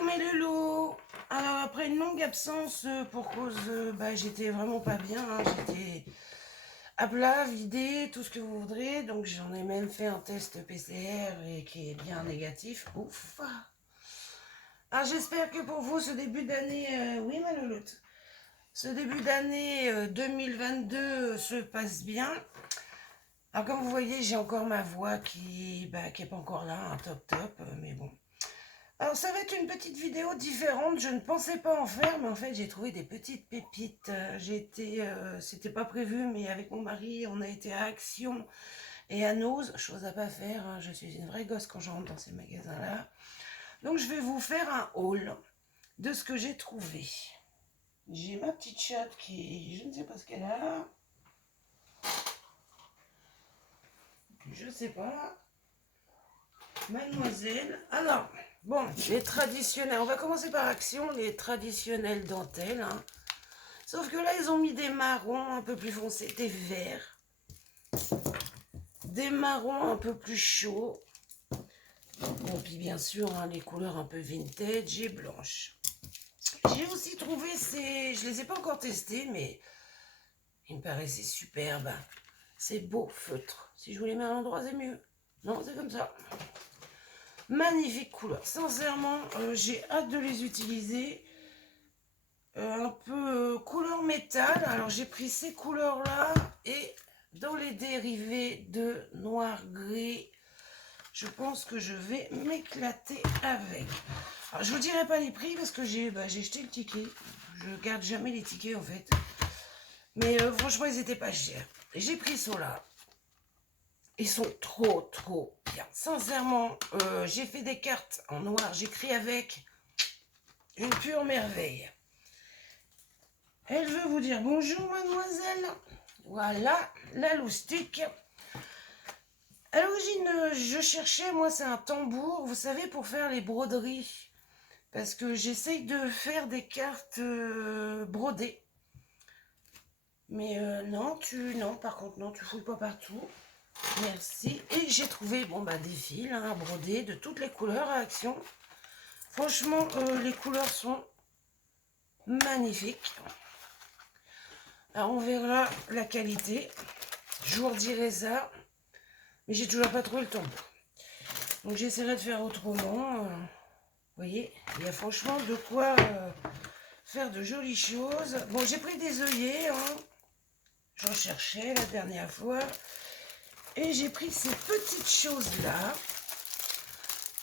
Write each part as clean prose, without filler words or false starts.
Coucou mes loulous. Alors après une longue absence pour cause j'étais vraiment pas bien, hein. J'étais à plat, vidé, tout ce que vous voudrez, donc j'en ai même fait un test PCR et qui est bien négatif. Ouf. Alors j'espère que pour vous ce début d'année, oui ma louloute, ce début d'année 2022 se passe bien. Alors comme vous voyez, j'ai encore ma voix qui est pas encore là, un top, mais bon. Alors ça va être une petite vidéo différente, je ne pensais pas en faire, mais en fait j'ai trouvé des petites pépites. C'était pas prévu, mais avec mon mari, on a été à Action et à Nose, chose à pas faire, hein. Je suis une vraie gosse quand je rentre dans ces magasins-là. Donc je vais vous faire un haul de ce que j'ai trouvé. J'ai ma petite chatte qui, je ne sais pas ce qu'elle a. Je sais pas. Mademoiselle. Alors, bon, les traditionnels. On va commencer par Action, les traditionnelles dentelles, hein. Sauf que là, ils ont mis des marrons un peu plus foncés, des verts, des marrons un peu plus chauds. Bon, puis bien sûr, hein, les couleurs un peu vintage et blanches. J'ai aussi trouvé ces... Je les ai pas encore testés, mais ils me paraissaient superbes. C'est beau feutre. Si je vous les mets à l'endroit, c'est mieux. Non, c'est comme ça. Magnifique couleur. Sincèrement, j'ai hâte de les utiliser. Un peu couleur métal. Alors j'ai pris ces couleurs-là et dans les dérivés de noir gris, je pense que je vais m'éclater avec. Alors je vous dirai pas les prix parce que j'ai jeté le ticket. Je garde jamais les tickets en fait. Mais franchement, ils étaient pas chers. J'ai pris ceux-là. Ils sont trop bien. Sincèrement, j'ai fait des cartes en noir. J'écris avec une pure merveille. Elle veut vous dire bonjour, mademoiselle. Voilà, la loustique. À l'origine, je cherchais, moi, c'est un tambour, vous savez, pour faire les broderies. Parce que j'essaye de faire des cartes brodées. Mais non, par contre, non, tu fouilles pas partout. Merci. Et j'ai trouvé, des fils hein, brodés de toutes les couleurs à Action. Franchement, les couleurs sont magnifiques. Alors, on verra la qualité. Je vous redirai ça. Mais j'ai toujours pas trouvé le tambour. Donc, j'essaierai de faire autrement. Vous voyez, il y a franchement de quoi faire de jolies choses. Bon, j'ai pris des œillets. Hein. J'en cherchais la dernière fois. Et j'ai pris ces petites choses-là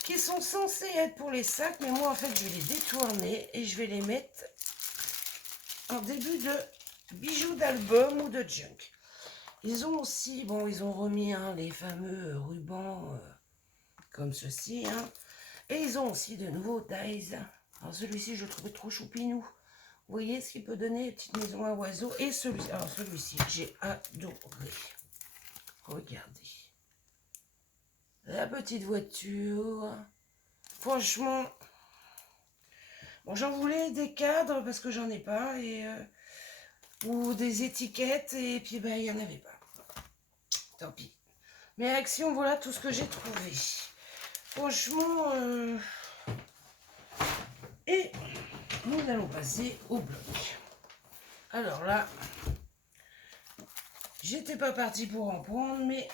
qui sont censées être pour les sacs. Mais moi, en fait, je vais les détourner et je vais les mettre en début de bijoux d'album ou de junk. Ils ont aussi, ils ont remis les fameux rubans comme ceci. Hein. Et ils ont aussi de nouveaux dies. Alors celui-ci, je le trouvais trop choupinou. Vous voyez ce qu'il peut donner, petite maison à oiseaux. Et celui-ci, alors celui-ci, j'ai adoré. Regardez. La petite voiture. Franchement, bon, j'en voulais des cadres parce que j'en ai pas. Ou des étiquettes. Et puis, il n'y en avait pas. Tant pis. Mais Action, voilà tout ce que j'ai trouvé. Franchement, et nous allons passer au bloc. Alors là, j'étais pas partie pour en prendre, mais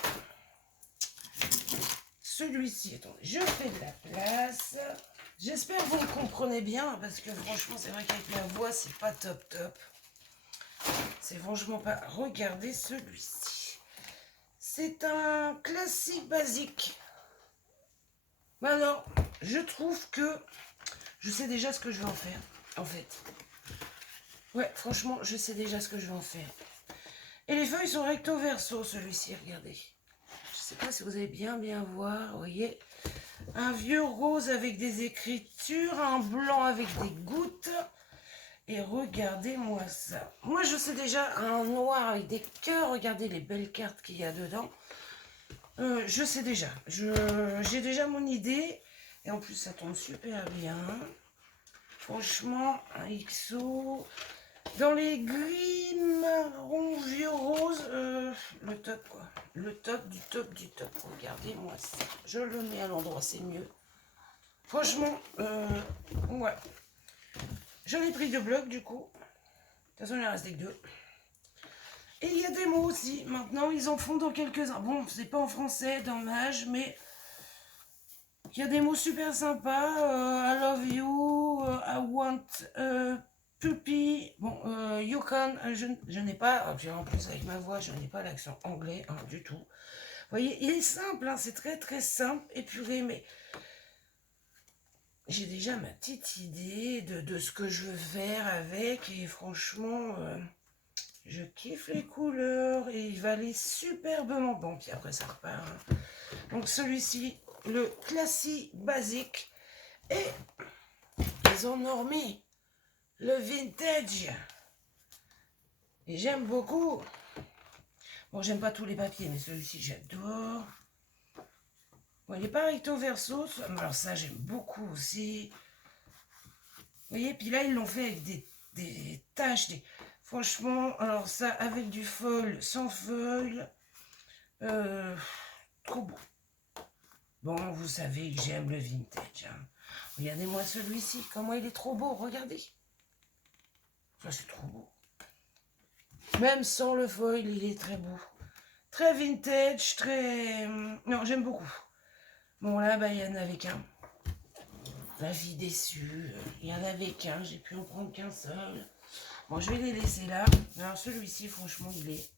celui-ci, attendez, je fais de la place. J'espère que vous me comprenez bien, parce que franchement, c'est vrai qu'avec ma voix, c'est pas top. C'est franchement pas... Regardez celui-ci. C'est un classique basique. Alors, je trouve que je sais déjà ce que je vais en faire, en fait. Ouais, franchement, je sais déjà ce que je vais en faire. Et les feuilles sont recto verso, celui-ci, regardez. Je sais pas si vous allez bien voir, vous voyez. Un vieux rose avec des écritures, un blanc avec des gouttes. Et regardez-moi ça. Moi, je sais déjà un noir avec des cœurs. Regardez les belles cartes qu'il y a dedans. Je sais déjà. J'ai déjà mon idée. Et en plus, ça tombe super bien. Franchement, un XO. Dans les gris, marron, vieux, rose, le top quoi. Le top du top du top. Regardez-moi ça. Je le mets à l'endroit, c'est mieux. Franchement, ouais. J'en ai pris 2 blocs du coup. De toute façon, il en reste que 2. Et il y a des mots aussi. Maintenant, ils en font dans quelques-uns. Bon, c'est pas en français, dommage, mais il y a des mots super sympas. I love you, I want puppy. Bon, you can. Je n'ai pas, en plus avec ma voix, je n'ai pas l'accent anglais hein, du tout. Vous voyez, il est simple, hein, c'est très très simple, épuré, mais j'ai déjà ma petite idée de ce que je veux faire avec. Et franchement, je kiffe les couleurs et il va aller superbement. Bon, puis après ça repart. Hein. Donc celui-ci, le classique basique. Et ils ont normé le vintage. Et j'aime beaucoup. Bon, j'aime pas tous les papiers, mais celui-ci, j'adore. Bon, il est pas recto verso. Alors ça, j'aime beaucoup aussi. Vous voyez, puis là, ils l'ont fait avec des taches. Franchement, alors ça, avec du foil, sans feuilles. Trop beau. Bon, vous savez que j'aime le vintage. Hein. Regardez-moi celui-ci, comment il est trop beau, regardez. Ça, c'est trop beau. Même sans le foil, il est très beau. Très vintage, très... Non, j'aime beaucoup. Bon, là, bah, il n'y en avait qu'un. La vie déçue. Il n'y en avait qu'un, j'ai pu en prendre qu'un seul. Bon, je vais les laisser là. Alors, celui-ci, franchement, il est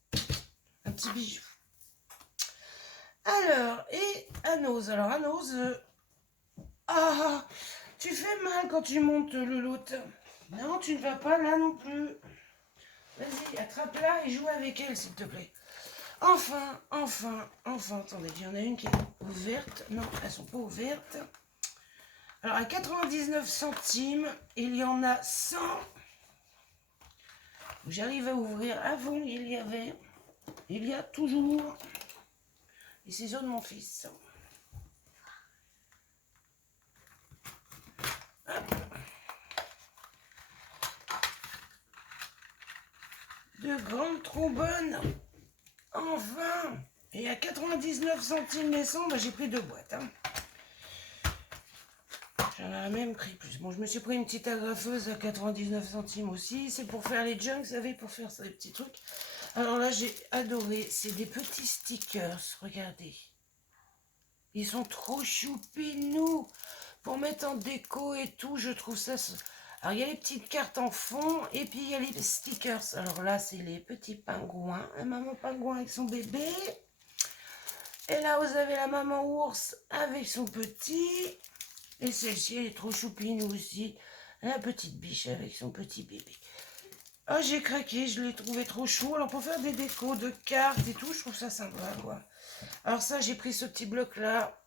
un petit bijou. Alors, et Anos. Alors, Anos... Ah, tu fais mal quand tu montes le lot. Non, tu ne vas pas là non plus. Vas-y, attrape-la et joue avec elle, s'il te plaît. Enfin, attendez, il y en a une qui est ouverte. Non, elles sont pas ouvertes. Alors, à 99 centimes, il y en a 100. J'arrive à ouvrir. Avant, il y a toujours les ciseaux de mon fils. Hop. De grandes trombones. Enfin. Et à 99 centimes les 100, bah, j'ai pris 2 boîtes. Hein. J'en ai même pris plus. Bon, je me suis pris une petite agrafeuse à 99 centimes aussi. C'est pour faire les junks, vous savez, pour faire ces petits trucs. Alors là, j'ai adoré. C'est des petits stickers. Regardez. Ils sont trop choupinous. Pour mettre en déco et tout, je trouve ça... Alors, il y a les petites cartes en fond. Et puis, il y a les stickers. Alors là, c'est les petits pingouins. Un maman pingouin avec son bébé. Et là, vous avez la maman ours avec son petit... Et celle-ci, elle est trop choupine aussi. La petite biche avec son petit bébé. Oh, j'ai craqué, je l'ai trouvé trop chaud. Alors, pour faire des décos de cartes et tout, je trouve ça sympa, quoi. Alors ça, j'ai pris ce petit bloc-là.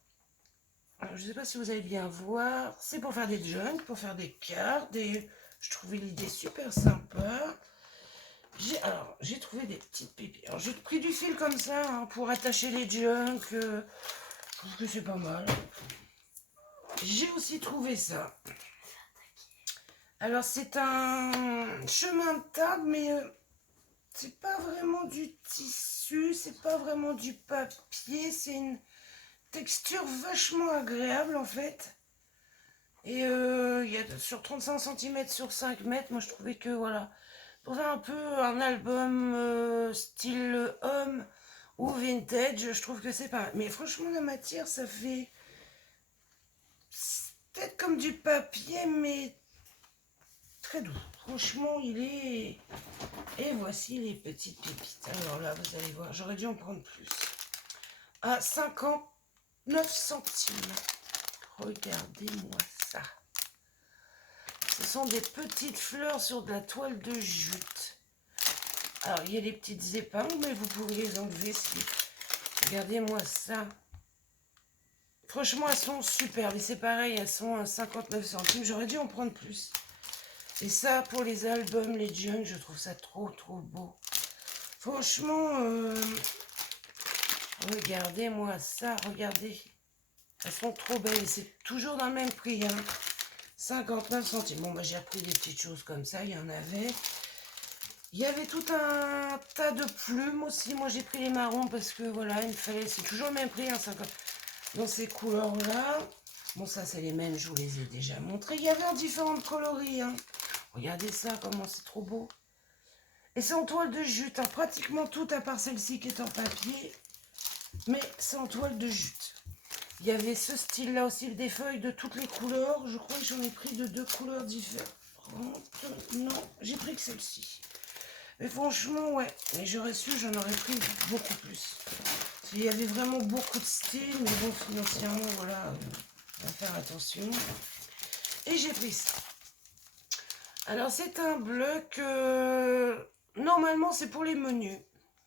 Je ne sais pas si vous allez bien voir. C'est pour faire des junks, pour faire des cartes. Je trouvais l'idée super sympa. J'ai trouvé des petites pépites. Alors, j'ai pris du fil comme ça hein, pour attacher les junks. Je trouve que c'est pas mal. J'ai aussi trouvé ça. Alors, c'est un chemin de table, mais c'est pas vraiment du tissu, c'est pas vraiment du papier, c'est une texture vachement agréable en fait. Et il y a sur 35 cm sur 5 mètres, moi je trouvais que voilà, pour faire un peu un album style homme ou vintage, je trouve que c'est pas mal. Mais franchement, la matière, ça fait peut-être comme du papier, mais très doux. Franchement, il est... Et voici les petites pépites. Alors là, vous allez voir, j'aurais dû en prendre plus. À 59 centimes. Regardez-moi ça. Ce sont des petites fleurs sur de la toile de jute. Alors, il y a les petites épingles, mais vous pouvez les enlever si... Regardez-moi ça. Franchement, elles sont superbes. Et c'est pareil, elles sont à 59 centimes. J'aurais dû en prendre plus. Et ça, pour les albums, les junks, je trouve ça trop, trop beau. Franchement, regardez-moi ça, regardez. Elles sont trop belles et c'est toujours dans le même prix, hein. 59 centimes. Bon, bah, j'ai repris des petites choses comme ça, il y en avait. Il y avait tout un tas de plumes aussi. Moi, j'ai pris les marrons parce que, voilà, il me fallait... C'est toujours le même prix, hein, 50... dans ces couleurs-là. Bon, ça, c'est les mêmes, je vous les ai déjà montrés. Il y avait en différentes coloris. Hein. Regardez ça, comment c'est trop beau. Et c'est en toile de jute, hein, pratiquement tout, à part celle-ci qui est en papier. Mais c'est en toile de jute. Il y avait ce style-là aussi, des feuilles de toutes les couleurs. Je crois que j'en ai pris de 2 couleurs différentes. Non, j'ai pris que celle-ci. Mais franchement, ouais. Mais j'aurais su, j'en aurais pris beaucoup plus. Il y avait vraiment beaucoup de styles, mais bon, financièrement, voilà, on va faire attention. Et j'ai pris ça. Alors, c'est un bloc, normalement, c'est pour les menus.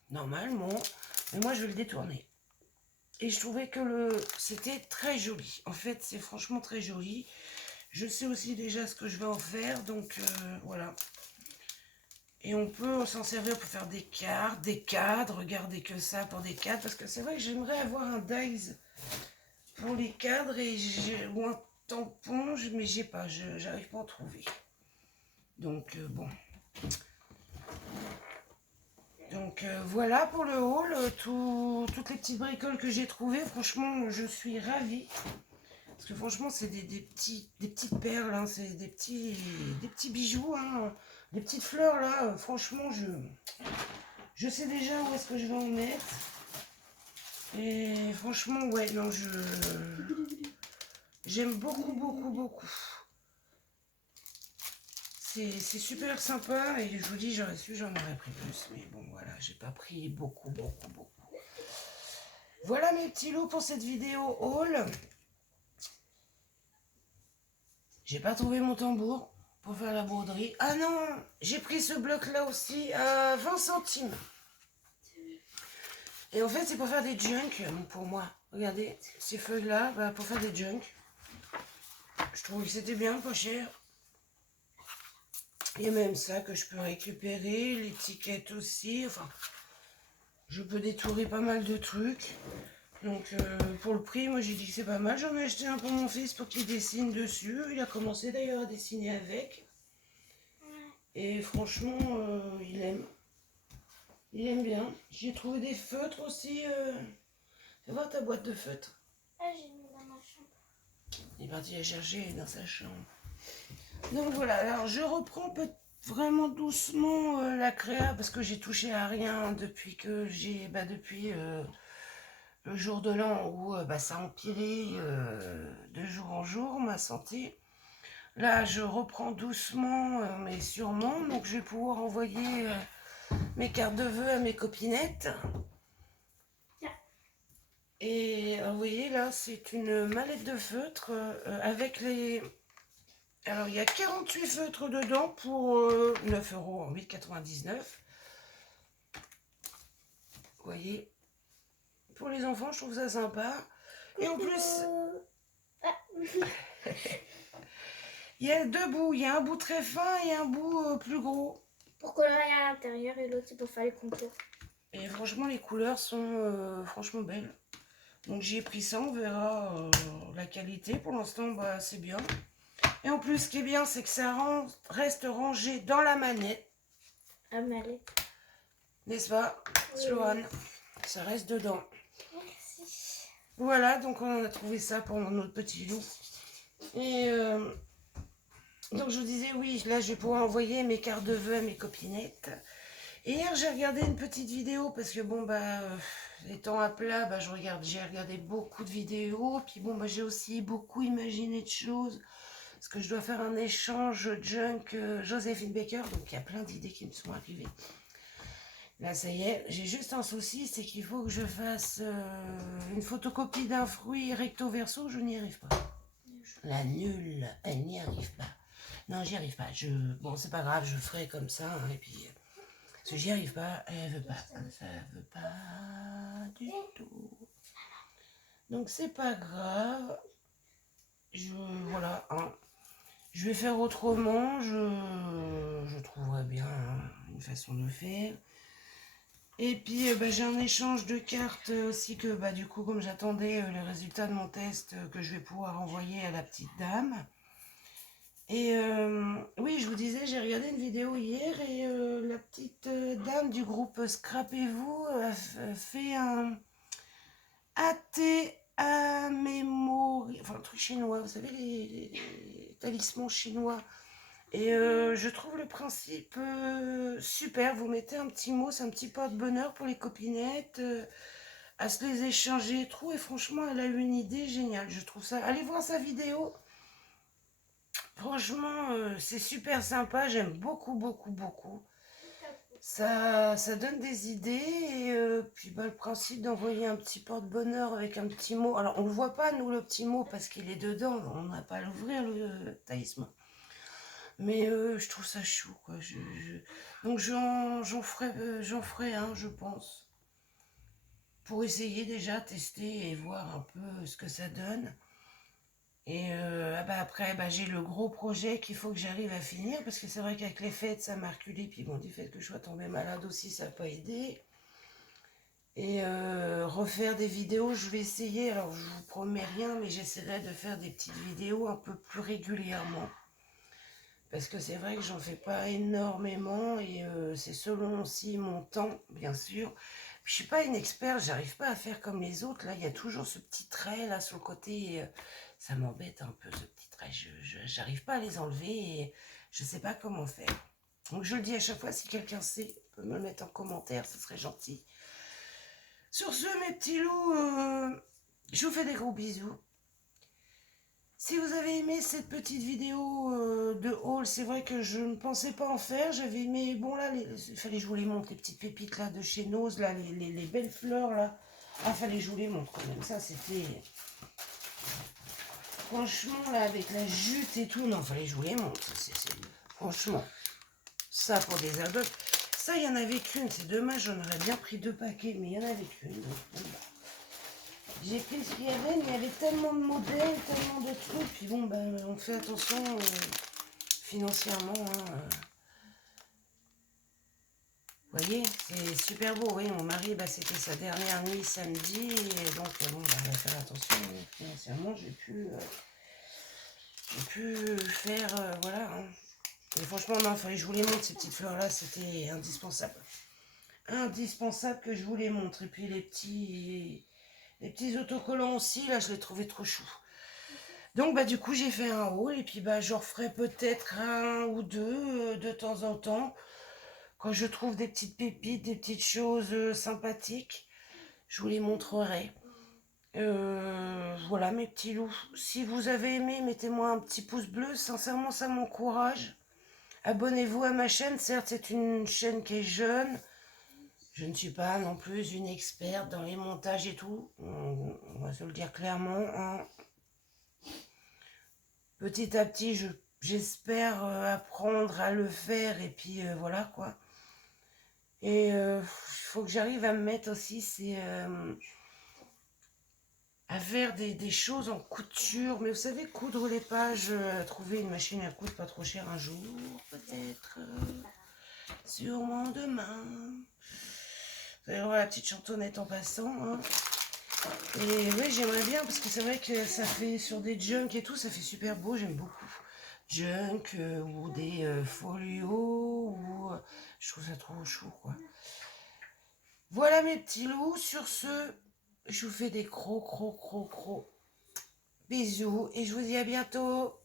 Normalement, mais moi, je vais le détourner. Et je trouvais que c'était très joli. En fait, c'est franchement très joli. Je sais aussi déjà ce que je vais en faire, donc voilà. Et on peut s'en servir pour faire des cartes, des cadres. Regardez que ça pour des cadres. Parce que c'est vrai que j'aimerais avoir un dies pour les cadres ou un tampon, mais j'ai pas. J'arrive pas à en trouver. Donc bon. Donc voilà pour le haul. Toutes les petites bricoles que j'ai trouvées. Franchement, je suis ravie. Parce que franchement, c'est des petites perles. Hein, c'est des petits bijoux. Hein. Les petites fleurs là, franchement, je sais déjà où est-ce que je vais en mettre. Et franchement, ouais, non, j'aime beaucoup, beaucoup, beaucoup. C'est super sympa et je vous dis, j'aurais su, j'en aurais pris plus. Mais bon, voilà, j'ai pas pris beaucoup, beaucoup, beaucoup. Voilà mes petits lots pour cette vidéo haul. J'ai pas trouvé mon tambour pour faire la broderie. Ah non, j'ai pris ce bloc-là aussi à 20 centimes. Et en fait, c'est pour faire des junk pour moi. Regardez, ces feuilles-là, bah, pour faire des junk. Je trouve que c'était bien, pas cher. Il y a même ça que je peux récupérer, l'étiquette aussi. Enfin, je peux détourer pas mal de trucs. Donc, pour le prix, moi j'ai dit que c'est pas mal. J'en ai acheté un pour mon fils pour qu'il dessine dessus. Il a commencé d'ailleurs à dessiner avec. Et franchement, il aime. Il aime bien. J'ai trouvé des feutres aussi. Fais voir ta boîte de feutres. Ah, j'ai mis dans ma chambre. Il est parti la chercher dans sa chambre. Donc voilà, alors je reprends vraiment doucement la créa parce que j'ai touché à rien depuis que depuis le jour de l'an où ça a empiré de jour en jour ma santé. Là, je reprends doucement mais sûrement, donc je vais pouvoir envoyer mes cartes de vœux à mes copinettes. Et vous voyez là, c'est une mallette de feutre avec les... Alors il y a 48 feutres dedans pour 9 € en 8,99 €. Vous voyez, pour les enfants, je trouve ça sympa. Et en plus, il y a 2 bouts. Il y a un bout très fin et un bout plus gros. Pour colorier à l'intérieur et l'autre c'est pour faire les contours. Et franchement, les couleurs sont franchement belles. Donc j'ai pris ça, on verra la qualité. Pour l'instant, c'est bien. Et en plus, ce qui est bien, c'est que ça reste rangé dans la manette. La mallette. N'est-ce pas, Sloane? Ça reste dedans. Merci. Voilà, donc on a trouvé ça pour notre petit loup. Et donc je vous disais, oui, là je vais pouvoir envoyer mes cartes de vœux à mes copinettes. Et hier j'ai regardé une petite vidéo parce que bon étant à plat, j'ai regardé beaucoup de vidéos. Puis bon j'ai aussi beaucoup imaginé de choses. Parce que je dois faire un échange junk Joséphine Baker. Donc il y a plein d'idées qui me sont arrivées. Là, ça y est, j'ai juste un souci, c'est qu'il faut que je fasse une photocopie d'un fruit recto verso. Je n'y arrive pas. La nulle, elle n'y arrive pas. Non, j'y arrive pas. Bon, c'est pas grave, je ferai comme ça. Hein, et puis, parce que j'y arrive pas, elle veut pas. Ça veut pas du tout. Donc, c'est pas grave. Voilà. Hein. Je vais faire autrement. Je trouverai bien une façon de faire. Et puis j'ai un échange de cartes aussi que du coup comme j'attendais les résultats de mon test que je vais pouvoir envoyer à la petite dame. Et oui, je vous disais, j'ai regardé une vidéo hier et la petite dame du groupe Scrapez-vous a fait un Amemori, enfin un truc chinois, vous savez, les talismans chinois. Et je trouve le principe super. Vous mettez un petit mot, c'est un petit porte-bonheur pour les copinettes, à se les échanger et tout. Et franchement, elle a eu une idée géniale. Je trouve ça. Allez voir sa vidéo. Franchement, c'est super sympa. J'aime beaucoup, beaucoup, beaucoup. Ça donne des idées. Et puis bah, le principe d'envoyer un petit porte-bonheur avec un petit mot. Alors, on ne le voit pas, nous, le petit mot, parce qu'il est dedans. On n'a pas à l'ouvrir, le talisman. Mais je trouve ça chou, quoi. Donc j'en ferai un, je pense. Pour essayer déjà, tester et voir un peu ce que ça donne. Et après, j'ai le gros projet qu'il faut que j'arrive à finir. Parce que c'est vrai qu'avec les fêtes, ça m'a reculé. Puis bon, du fait que je sois tombée malade aussi, ça n'a pas aidé. Et refaire des vidéos, je vais essayer. Alors, je vous promets rien, mais j'essaierai de faire des petites vidéos un peu plus régulièrement. Parce que c'est vrai que j'en fais pas énormément et c'est selon aussi mon temps, bien sûr. Puis, je suis pas une experte, j'arrive pas à faire comme les autres. Là, il y a toujours ce petit trait là sur le côté. Ça m'embête un peu ce petit trait. J'arrive pas à les enlever et je sais pas comment faire. Donc je le dis à chaque fois, si quelqu'un sait, peut me le mettre en commentaire, ce serait gentil. Sur ce, mes petits loups, je vous fais des gros bisous. Si vous avez aimé cette petite vidéo de haul, c'est vrai que je ne pensais pas en faire. J'avais aimé, bon là, il fallait que je vous les montre, les petites pépites là de chez Nose, là, les belles fleurs là. Ah, fallait que je vous les montre quand même. Ça, c'était... Franchement, là, avec la jute et tout, non, fallait que je vous les montre. Franchement, ça pour des albums. Ça, il n'y en avait qu'une. C'est dommage, j'en aurais bien pris 2 paquets, mais il n'y en avait qu'une. Donc, bon, bah. J'ai pris ce qu'il y avait, mais il y avait tellement de modèles, tellement de trucs. Puis bon, on fait attention financièrement. Vous voyez, c'est super beau. Oui, mon mari, c'était sa dernière nuit samedi. Et donc, on va faire attention. Financièrement, j'ai pu faire, voilà. Mais franchement, non, il fallait que je vous les montre, ces petites fleurs-là. C'était indispensable. Indispensable que je vous les montre. Et puis les petits autocollants aussi, là, je les trouvais trop choux. Donc, du coup, j'ai fait un haul. Et puis, j'en referai peut-être un ou deux de temps en temps. Quand je trouve des petites pépites, des petites choses sympathiques, je vous les montrerai. Voilà, mes petits loups. Si vous avez aimé, mettez-moi un petit pouce bleu. Sincèrement, ça m'encourage. Abonnez-vous à ma chaîne. Certes, c'est une chaîne qui est jeune. Je ne suis pas non plus une experte dans les montages et tout. On va se le dire clairement. Hein. Petit à petit, j'espère apprendre à le faire. Et puis voilà quoi. Et il faut que j'arrive à me mettre aussi, à faire des choses en couture. Mais vous savez, coudre les pages, trouver une machine à coudre pas trop chère un jour, peut-être. Sûrement demain. Vous allez voir la petite chantonnette en passant. Hein. Et oui, j'aimerais bien, parce que c'est vrai que ça fait sur des junks et tout, ça fait super beau, j'aime beaucoup. Junk ou des folios, ou je trouve ça trop chou, quoi. Voilà mes petits loups, sur ce, je vous fais des gros bisous et je vous dis à bientôt.